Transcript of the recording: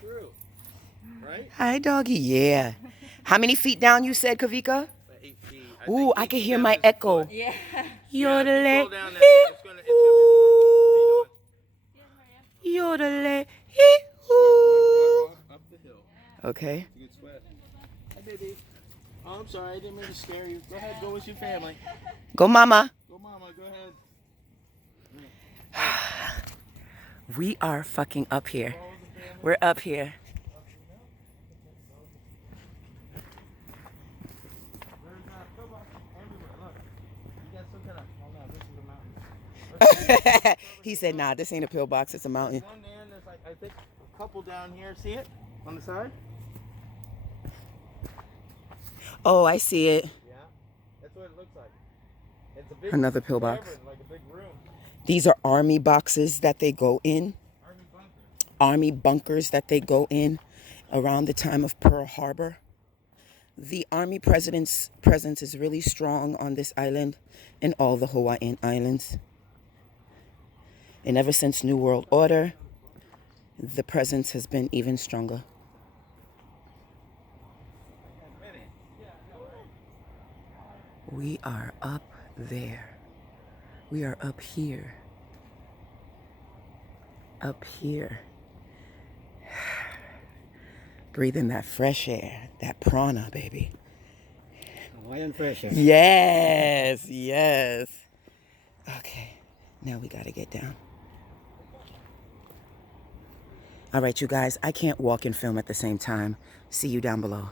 through, right? Hi, doggy. Yeah. How many feet down you said, Kavika? 8 feet. Ooh, I can hear my echo. Yeah. Yeah, if you Yodele. slow down that thing, it's gonna be more. How you doing? Yodele. Sweat, go up the hill. Okay. It's a good sweat. Hi, baby. Oh, I'm sorry, I didn't mean to scare you. Go ahead, go with your family. Go, mama. Go, mama, go ahead. We are fucking up here. We're up here. He said, nah, this ain't a pillbox, it's a mountain. One there, and there's like, I think a couple down here. See it? On the side? Oh, I see it. Yeah. That's what it looks like. It's a big Another pillbox. cavern, like a big room. These are army boxes that they go in. Army bunker. Army bunkers that they go in around the time of Pearl Harbor. The army president's presence is really strong on this island and all the Hawaiian islands. And ever since New World Order, the presence has been even stronger. We are up there. We are up here. Up here. Breathing that fresh air, that prana, baby. Hawaiian fresh air. Yes, yes. Okay, now we gotta get down. All right, you guys, I can't walk and film at the same time. See you down below.